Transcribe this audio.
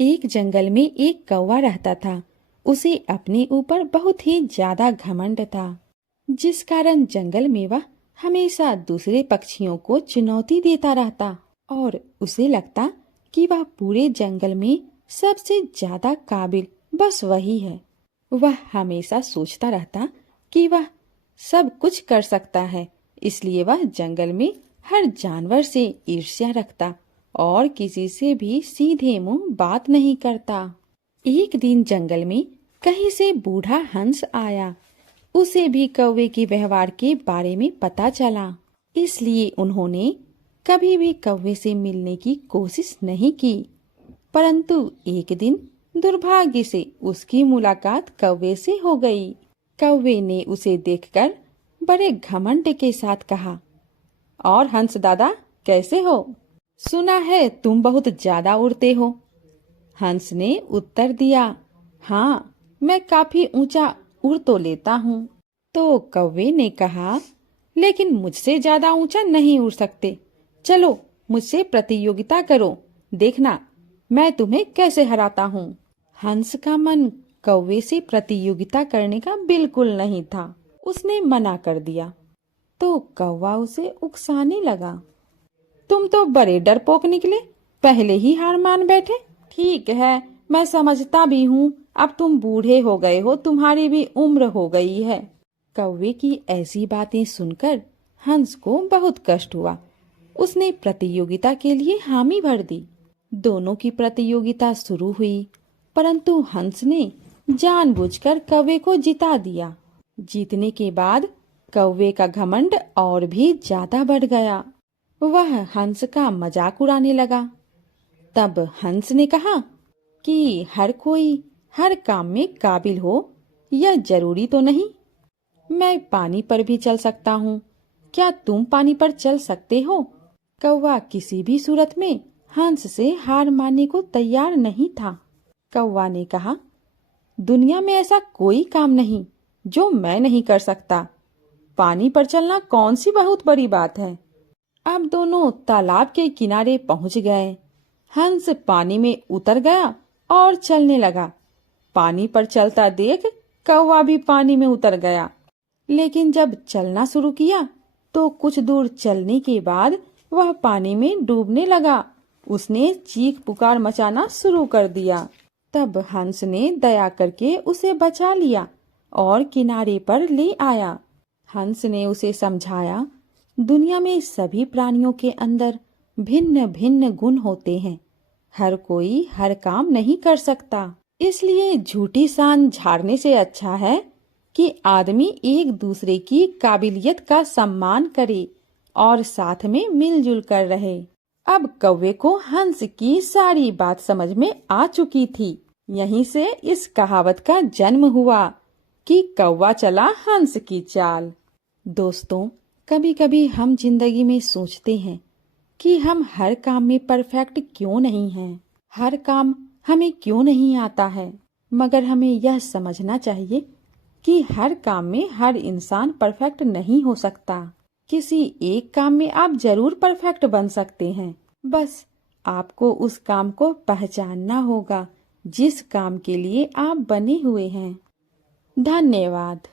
एक जंगल में एक कौवा रहता था। उसे अपने ऊपर बहुत ही ज्यादा घमंड था, जिस कारण जंगल में वह हमेशा दूसरे पक्षियों को चुनौती देता रहता और उसे लगता कि वह पूरे जंगल में सबसे ज्यादा काबिल बस वही है। वह हमेशा सोचता रहता कि वह सब कुछ कर सकता है, इसलिए वह जंगल में हर जानवर से ईर्ष्या रखता और किसी से भी सीधे मुंह बात नहीं करता। एक दिन जंगल में कहीं से बूढ़ा हंस आया। उसे भी कौवे के व्यवहार के बारे में पता चला, इसलिए उन्होंने कभी भी कौवे से मिलने की कोशिश नहीं की। परंतु एक दिन दुर्भाग्य से उसकी मुलाकात कौवे से हो गई। कौवे ने उसे देखकर बड़े घमंड के साथ कहा, और हंस दादा कैसे हो? सुना है तुम बहुत ज्यादा उड़ते हो। हंस ने उत्तर दिया, हाँ, मैं काफी ऊंचा उड़ तो लेता हूँ। तो कौवे ने कहा, लेकिन मुझसे ज्यादा ऊंचा नहीं उड़ सकते। चलो मुझसे प्रतियोगिता करो, देखना मैं तुम्हें कैसे हराता हूँ। हंस का मन कौवे से प्रतियोगिता करने का बिल्कुल नहीं था। उसने मना कर दिया। तो कौवा उसे उकसाने लगा, तुम तो बड़े डरपोक निकले, पहले ही हार मान बैठे। ठीक है, मैं समझता भी हूँ, अब तुम बूढ़े हो गए हो, तुम्हारी भी उम्र हो गई है। कौवे की ऐसी बातें सुनकर हंस को बहुत कष्ट हुआ। उसने प्रतियोगिता के लिए हामी भर दी। दोनों की प्रतियोगिता शुरू हुई, परंतु हंस ने जानबूझकर कौवे को जिता दिया। जीतने के बाद कौवे का घमंड और भी ज्यादा बढ़ गया। वह हंस का मजाक उड़ाने लगा। तब हंस ने कहा कि हर कोई हर काम में काबिल हो, यह जरूरी तो नहीं। मैं पानी पर भी चल सकता हूँ, क्या तुम पानी पर चल सकते हो? कौवा किसी भी सूरत में हंस से हार मानने को तैयार नहीं था। कौवा ने कहा, दुनिया में ऐसा कोई काम नहीं जो मैं नहीं कर सकता। पानी पर चलना कौन सी बहुत बड़ी बात है। अब दोनों तालाब के किनारे पहुंच गए। हंस पानी में उतर गया और चलने लगा। पानी पर चलता देख कौवा भी पानी में उतर गया। लेकिन जब चलना शुरू किया तो कुछ दूर चलने के बाद वह पानी में डूबने लगा। उसने चीख पुकार मचाना शुरू कर दिया। तब हंस ने दया करके उसे बचा लिया और किनारे पर ले आया। हंस ने उसे समझाया, दुनिया में सभी प्राणियों के अंदर भिन्न भिन्न गुण होते हैं, हर कोई हर काम नहीं कर सकता। इसलिए झूठी शान झाड़ने से अच्छा है कि आदमी एक दूसरे की काबिलियत का सम्मान करे और साथ में मिलजुल कर रहे। अब कौवे को हंस की सारी बात समझ में आ चुकी थी। यहीं से इस कहावत का जन्म हुआ कि कौवा चला हंस की चाल। दोस्तों, कभी कभी हम जिंदगी में सोचते हैं कि हम हर काम में परफेक्ट क्यों नहीं हैं, हर काम हमें क्यों नहीं आता है। मगर हमें यह समझना चाहिए कि हर काम में हर इंसान परफेक्ट नहीं हो सकता। किसी एक काम में आप जरूर परफेक्ट बन सकते हैं, बस आपको उस काम को पहचानना होगा जिस काम के लिए आप बने हुए हैं। धन्यवाद।